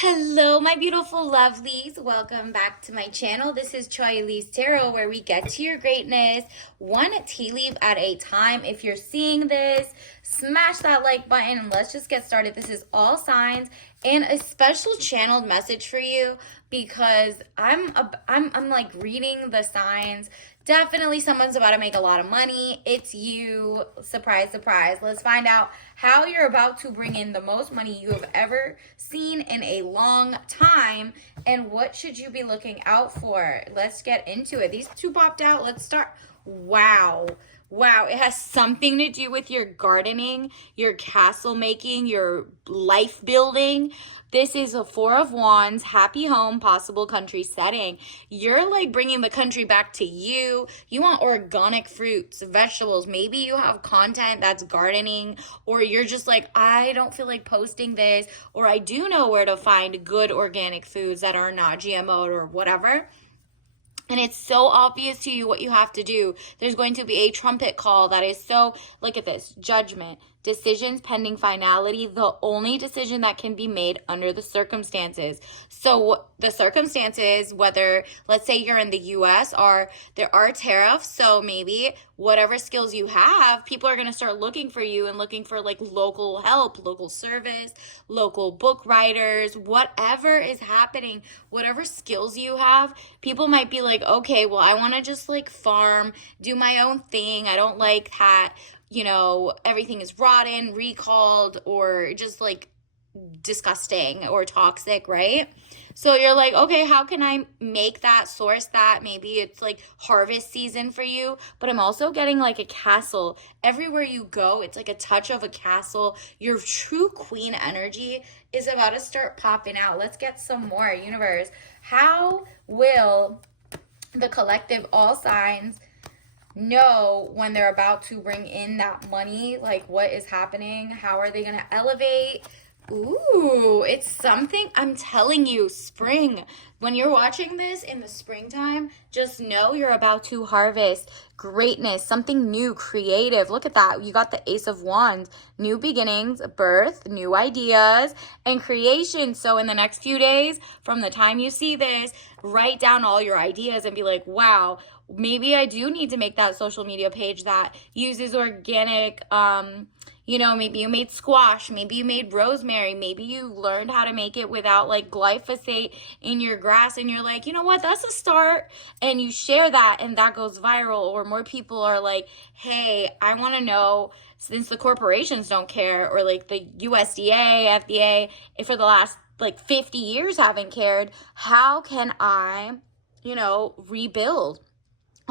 Hello, my beautiful lovelies. Welcome back to my channel. This is Choi Lee's Tarot, where we get to your greatness one tea leaf at a time. If you're seeing this, smash that like button and let's just get started. This is all signs and a special channeled message for you because I'm like reading the signs. Definitely someone's about to make a lot of money. It's you. Surprise, surprise. Let's find out how you're about to bring in the most money you have ever seen in a long time and what should you be looking out for. Let's get into it. These two popped out. Let's start. Wow. Wow, it has something to do with your gardening, your castle making, your life building. This is a Four of Wands, happy home, possible country setting. You're like bringing the country back to you. You want organic fruits, vegetables. Maybe you have content that's gardening, or you're just like, I don't feel like posting this, or I do know where to find good organic foods that are not GMO or whatever. And it's so obvious to you what you have to do. There's going to be a trumpet call that is so, look at this, judgment, decisions pending finality, the only decision that can be made under the circumstances. So the circumstances, whether, let's say you're in the US, or there are tariffs, so maybe whatever skills you have, people are going to start looking for you and looking for like local help, local service, local book writers, whatever is happening, whatever skills you have, people might be like, okay, well, I want to just like farm, do my own thing. I don't like that, everything is rotten, recalled, or just like disgusting or toxic, right? So you're like, okay, how can I make that, source that? Maybe it's like harvest season for you, but I'm also getting like a castle. Everywhere you go, it's like a touch of a castle. Your true queen energy is about to start popping out. Let's get some more, universe. How will the collective, all signs, know when they're about to bring in that money? Like, what is happening? How are they going to elevate? Ooh, it's something, I'm telling you, spring. When you're watching this in the springtime, just know you're about to harvest greatness, something new, creative. Look at that. You got the Ace of Wands, new beginnings, birth, new ideas, and creation. So in the next few days, from the time you see this, write down all your ideas and be like, wow, maybe I do need to make that social media page that uses organic, maybe you made squash, maybe you made rosemary, maybe you learned how to make it without like glyphosate in your grass, and you're like, you know what, that's a start, and you share that and that goes viral, or more people are like, hey, I want to know, since the corporations don't care, or like the USDA, FDA, for the last like 50 years haven't cared, how can I, rebuild?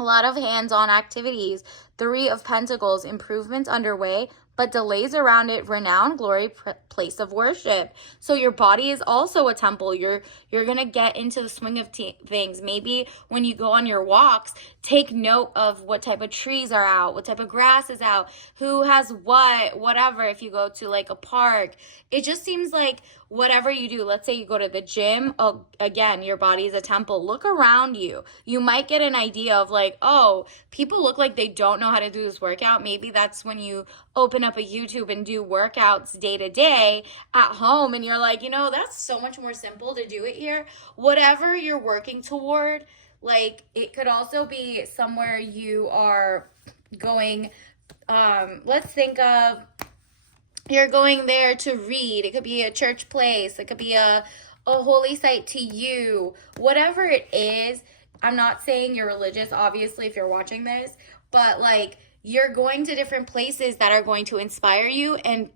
A lot of hands-on activities. Three of Pentacles, improvements underway, but delays around it, renowned glory, place of worship. So your body is also a temple. You're going to get into the swing of things. Maybe when you go on your walks, take note of what type of trees are out, what type of grass is out, who has what, whatever. If you go to like a park, it just seems like whatever you do, let's say you go to the gym, again, your body is a temple. Look around you. You might get an idea of like, oh, people look like they don't know how to do this workout. Maybe that's when you open up a YouTube and do workouts day to day at home, and you're like, that's so much more simple to do it here. Whatever you're working toward, like, it could also be somewhere you are going, let's think of, you're going there to read. It could be a church place. It could be a holy site to you. Whatever it is, I'm not saying you're religious, obviously, if you're watching this, but like, you're going to different places that are going to inspire you, and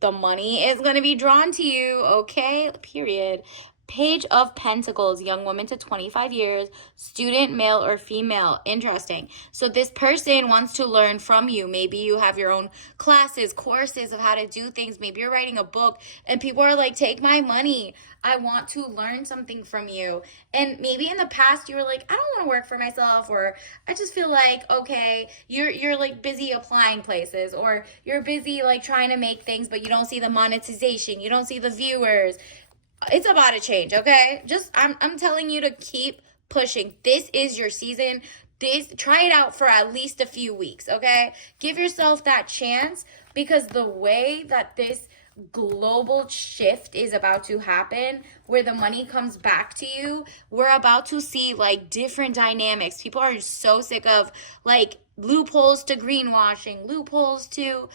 the money is going to be drawn to you, okay? Period. Page of Pentacles, young woman to 25 years, student, male or female. Interesting. So this person wants to learn from you. Maybe you have your own classes, courses of how to do things. Maybe you're writing a book and people are like, take my money. I want to learn something from you. And maybe in the past you were like, I don't want to work for myself, or I just feel like, okay, you're like busy applying places, or you're busy like trying to make things, but you don't see the monetization. You don't see the viewers. It's about to change, okay? I'm telling you to keep pushing. This is your season. Try it out for at least a few weeks, okay? Give yourself that chance, because the way that this global shift is about to happen where the money comes back to you. We're about to see like different dynamics. People are so sick of like loopholes to greenwashing, loopholes to,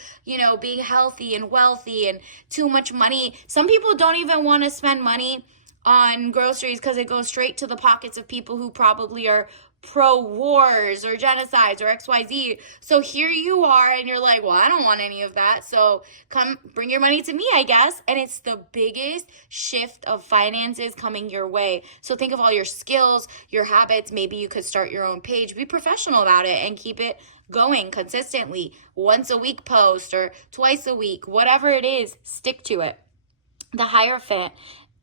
being healthy and wealthy and too much money. Some people don't even want to spend money on groceries because it goes straight to the pockets of people who probably are pro wars or genocides or XYZ. So here you are and you're like, well, I don't want any of that. So come bring your money to me, I guess. And it's the biggest shift of finances coming your way. So think of all your skills, your habits. Maybe you could start your own page, be professional about it and keep it going consistently. Once a week post or twice a week, whatever it is, stick to it. The Hierophant.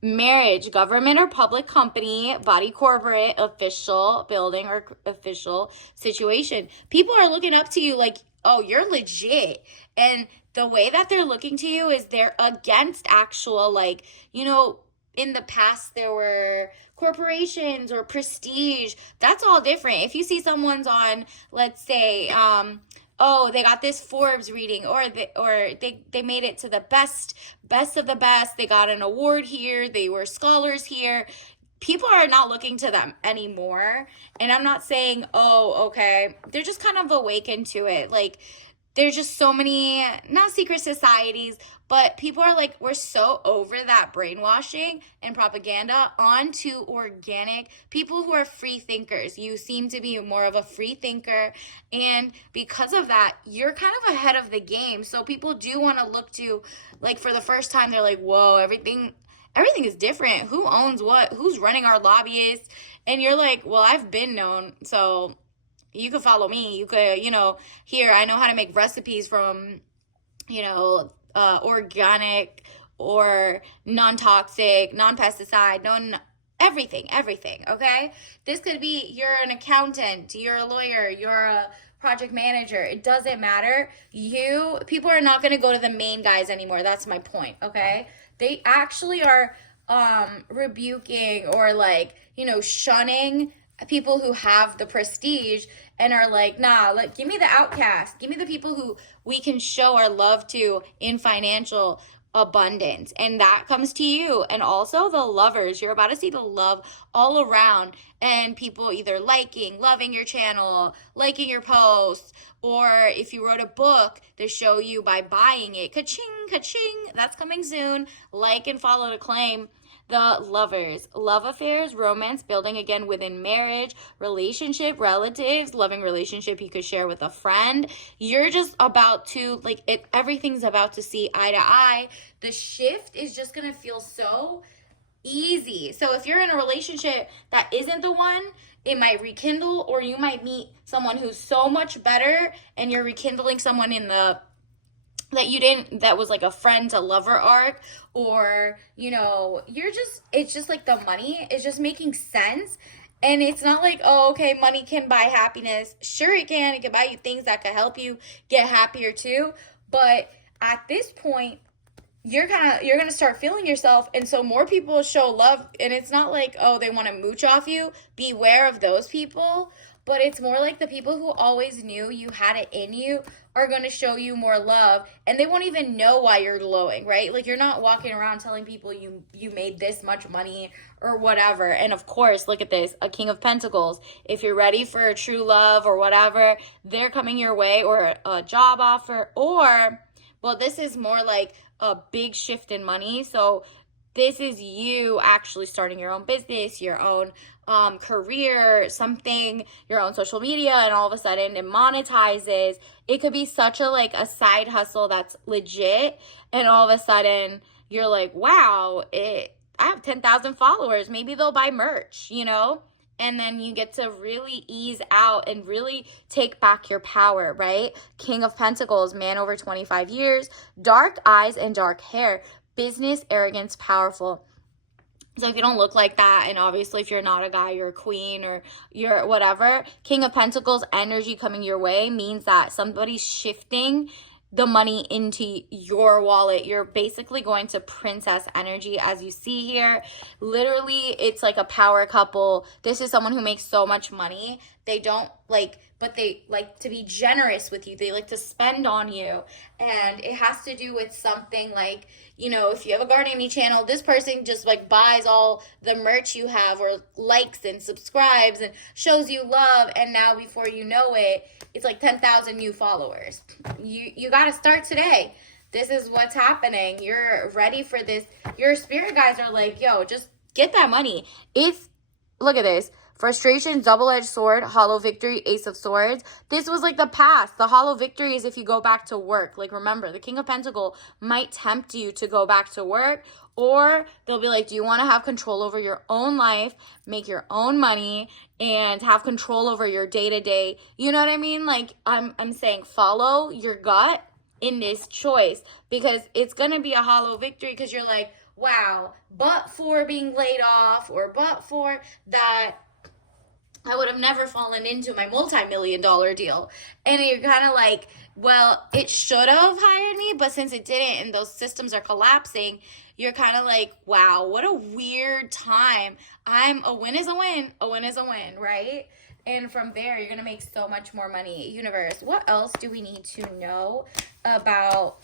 Marriage, government or public company, body corporate, official building or official situation. People are looking up to you like, oh, you're legit. And the way that they're looking to you is they're against actual, like, in the past there were corporations or prestige. That's all different. If you see someone's on, let's say, oh, they got this Forbes reading, or they made it to the best of the best. They got an award here. They were scholars here. People are not looking to them anymore. And I'm not saying, oh, okay. They're just kind of awakened to it. Like, there's just so many, not secret societies, but people are like, we're so over that brainwashing and propaganda onto organic people who are free thinkers. You seem to be more of a free thinker. And because of that, you're kind of ahead of the game. So people do want to look to, like, for the first time, they're like, whoa, everything is different. Who owns what? Who's running our lobbyists? And you're like, well, I've been known. So you could follow me. You could, here, I know how to make recipes from, organic or non-toxic, non-pesticide, everything, okay? This could be, you're an accountant, you're a lawyer, you're a project manager. It doesn't matter. People are not going to go to the main guys anymore. That's my point, okay? They actually are rebuking or shunning people who have the prestige and are like, nah, give me the outcast. Give me the people who we can show our love to in financial abundance. And that comes to you. And also the lovers. You're about to see the love all around. And people either loving your channel, liking your posts, or if you wrote a book, they show you by buying it. Ka-ching, ka-ching. That's coming soon. Like and follow to claim. The lovers, love affairs, romance, building again within marriage, relationship, relatives, loving relationship you could share with a friend. You're just about to, everything's about to see eye to eye. The shift is just going to feel so easy. So if you're in a relationship that isn't the one, it might rekindle, or you might meet someone who's so much better and you're rekindling someone in the that was like a friend to lover arc, or it's just like the money is just making sense. And it's not like, oh, okay, money can buy happiness. Sure, it can buy you things that can help you get happier too, but at this point you're gonna start feeling yourself, and so more people show love. And it's not like, oh, they want to mooch off you. Beware of those people. But it's more like the people who always knew you had it in you are going to show you more love, and they won't even know why you're glowing, right? Like, you're not walking around telling people you made this much money or whatever. And of course, look at this, a King of Pentacles. If you're ready for a true love or whatever, they're coming your way, or a job offer, or, well, this is more like a big shift in money. So this is you actually starting your own business, your own career, something, your own social media, and all of a sudden it monetizes. It could be such a side hustle that's legit, and all of a sudden you're like, wow, I have 10,000 followers. Maybe they'll buy merch, And then you get to really ease out and really take back your power, right? King of Pentacles, man over 25 years, dark eyes and dark hair, business, arrogance, powerful. So if you don't look like that, and obviously if you're not a guy, you're a queen, or you're whatever, King of Pentacles energy coming your way means that somebody's shifting the money into your wallet. You're basically going to princess energy, as you see here. Literally, it's like a power couple. This is someone who makes so much money. They don't but they like to be generous with you. They like to spend on you. And it has to do with something like, you know, if you have a gardening channel, this person just like buys all the merch you have or likes and subscribes and shows you love. And now before you know it, it's like 10,000 new followers. You got to start today. This is what's happening. You're ready for this. Your spirit guides are like, yo, just get that money. Look at this. Frustration, double-edged sword, hollow victory, ace of swords. This was like the past. The hollow victory is if you go back to work. Like, remember, the King of Pentacles might tempt you to go back to work, or they'll be like, do you want to have control over your own life, make your own money, and have control over your day-to-day? You know what I mean? Like, I'm saying follow your gut in this choice, because it's going to be a hollow victory because you're like, wow, but for being laid off, or but for that, I would have never fallen into my multi-million-dollar deal. And you're kind of like, well, it should have hired me, but since it didn't and those systems are collapsing, you're kind of like, wow, what a weird time. A win is a win. A win is a win, right? And from there, you're going to make so much more money. Universe, what else do we need to know about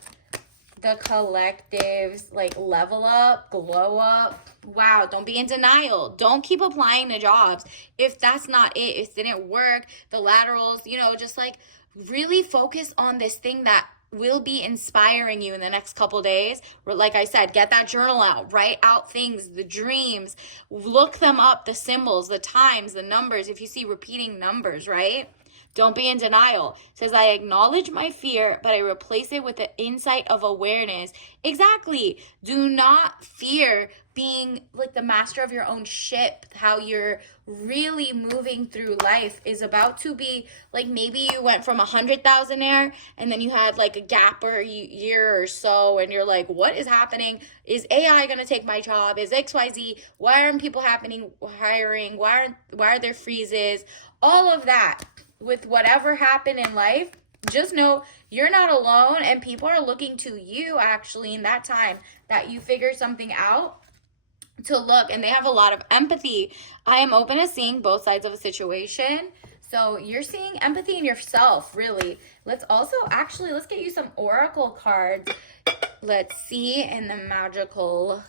the collectives? Like, level up, glow up. Wow, don't be in denial. Don't keep applying to jobs if that's not it, if it didn't work. The laterals, you know, just like really focus on this thing that will be inspiring you in the next couple days. Like I said, get that journal out, write out things, the dreams, look them up, the symbols, the times, the numbers. If you see repeating numbers, right? Don't be in denial. It says, I acknowledge my fear, but I replace it with the insight of awareness. Exactly. Do not fear being like the master of your own ship. How you're really moving through life is about to be like, maybe you went from 100,000 and then you had like a gap or a year or so, and you're like, what is happening? Is AI going to take my job? Is XYZ? Why aren't people hiring? Why are there freezes? All of that. With whatever happened in life, just know you're not alone, and people are looking to you actually in that time that you figure something out to look, and they have a lot of empathy. I am open to seeing both sides of a situation. So you're seeing empathy in yourself, really. Let's get you some oracle cards. Let's see in the magical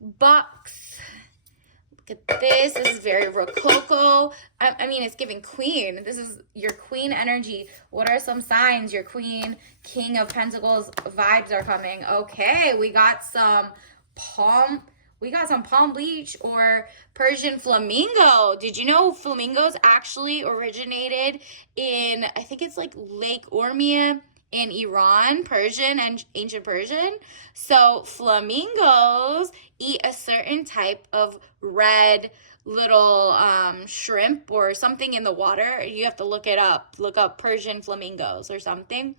box. Look at this. This is very Rococo. I mean, it's giving queen. This is your queen energy. What are some signs your queen, King of Pentacles vibes are coming? Okay, we got some palm bleach or Persian flamingo. Did you know flamingos actually originated in, I think it's like Lake Urmia in Iran, Persian and ancient Persian. So flamingos eat a certain type of red little shrimp or something in the water. You have to look it up. Look up Persian flamingos or something.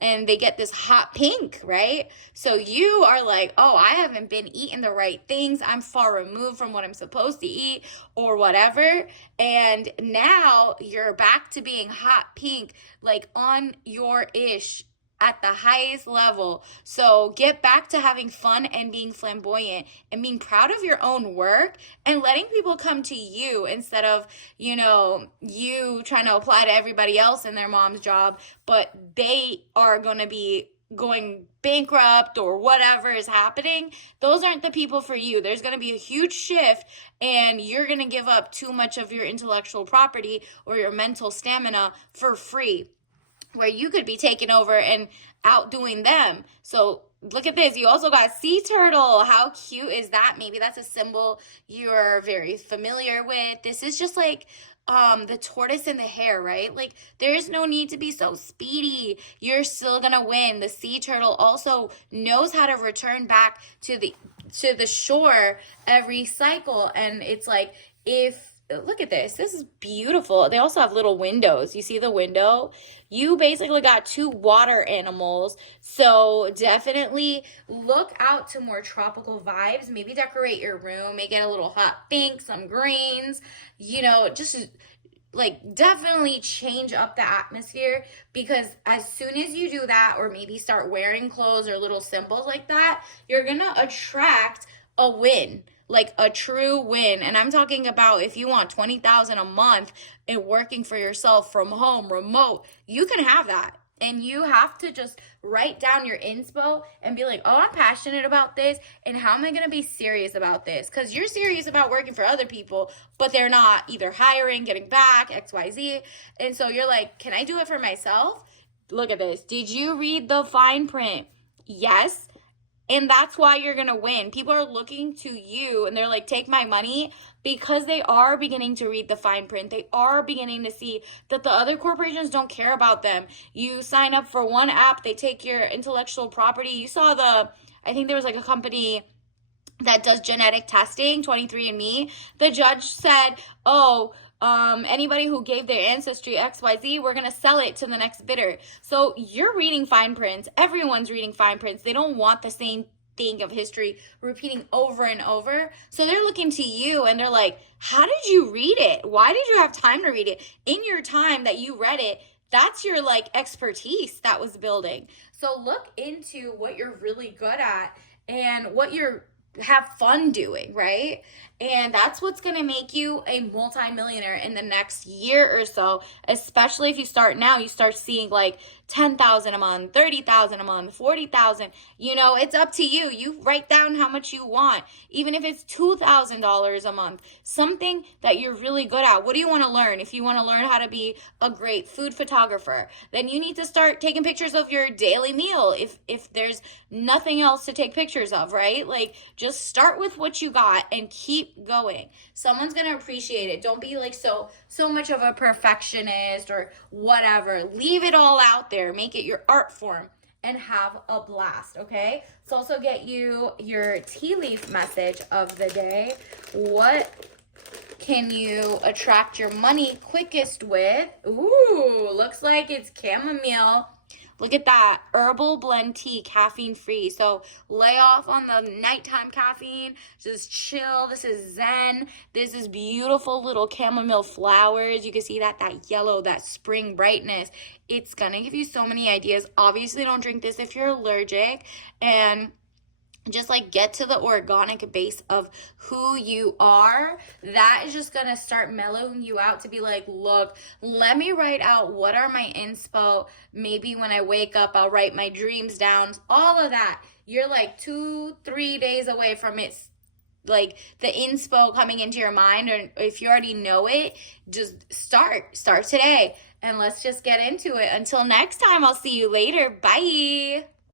And they get this hot pink, right? So you are like, oh, I haven't been eating the right things. I'm far removed from what I'm supposed to eat or whatever. And now you're back to being hot pink, like on your ish at the highest level. So get back to having fun and being flamboyant and being proud of your own work and letting people come to you instead of, you know, you trying to apply to everybody else in their mom's job, but they are going to be going bankrupt or whatever is happening. Those aren't the people for you. There's going to be a huge shift, and you're going to give up too much of your intellectual property or your mental stamina for free, where you could be taking over and outdoing them. So look at this. You also got sea turtle. How cute is that? Maybe that's a symbol you're very familiar with. This is just like the tortoise and the hare, right? Like, there's no need to be so speedy. You're still gonna win. The sea turtle also knows how to return back to the shore every cycle. And it's like, look at this. This is beautiful. They also have little windows. You see the window? You basically got two water animals. So definitely look out to more tropical vibes. Maybe decorate your room. Make it a little hot pink, some greens. You know, just like definitely change up the atmosphere, because as soon as you do that, or maybe start wearing clothes or little symbols like that, you're going to attract a win. like a true win. And I'm talking about if you want 20,000 a month and working for yourself from home, remote, you can have that. And you have to just write down your inspo and be like, oh, I'm passionate about this. And how am I going to be serious about this? Because you're serious about working for other people, but they're not either hiring, getting back, XYZ. And so you're like, can I do it for myself? Look at this. Did you read the fine print? Yes. And that's why you're going to win. People are looking to you and they're like, take my money, because they are beginning to read the fine print. They are beginning to see that the other corporations don't care about them. You sign up for one app, they take your intellectual property. You saw I think there was like a company that does genetic testing, 23andMe. The judge said, oh, anybody who gave their ancestry XYZ, we're going to sell it to the next bidder. So you're reading fine prints. Everyone's reading fine prints. They don't want the same thing of history repeating over and over. So they're looking to you and they're like, how did you read it? Why did you have time to read it? In your time that you read it, that's your like expertise that was building. So look into what you're really good at and what you're have fun doing, right? And that's what's going to make you a multimillionaire in the next year or so, especially if you start now. You start seeing like 10,000 a month, 30,000 a month, 40,000. You know, it's up to you. You write down how much you want, even if it's $2,000 a month, something that you're really good at. What do you want to learn? If you want to learn how to be a great food photographer, then you need to start taking pictures of your daily meal. If there's nothing else to take pictures of, right? Like, just start with what you got and keep going. Someone's going to appreciate it. Don't be like so much of a perfectionist or whatever. Leave it all out there. Make it your art form and have a blast, okay? Let's also get you your tea leaf message of the day. What can you attract your money quickest with? Ooh, looks like it's chamomile. Look at that. Herbal blend tea, caffeine free. So lay off on the nighttime caffeine. Just chill. This is zen. This is beautiful little chamomile flowers. You can see that yellow, that spring brightness. It's going to give you so many ideas. Obviously, don't drink this if you're allergic. And just like get to the organic base of who you are. That is just gonna start mellowing you out to be like, look, let me write out what are my inspo. Maybe when I wake up, I'll write my dreams down. All of that. You're like 2-3 days away from it, like the inspo coming into your mind. Or if you already know it, just start today. And let's just get into it. Until next time, I'll see you later. Bye.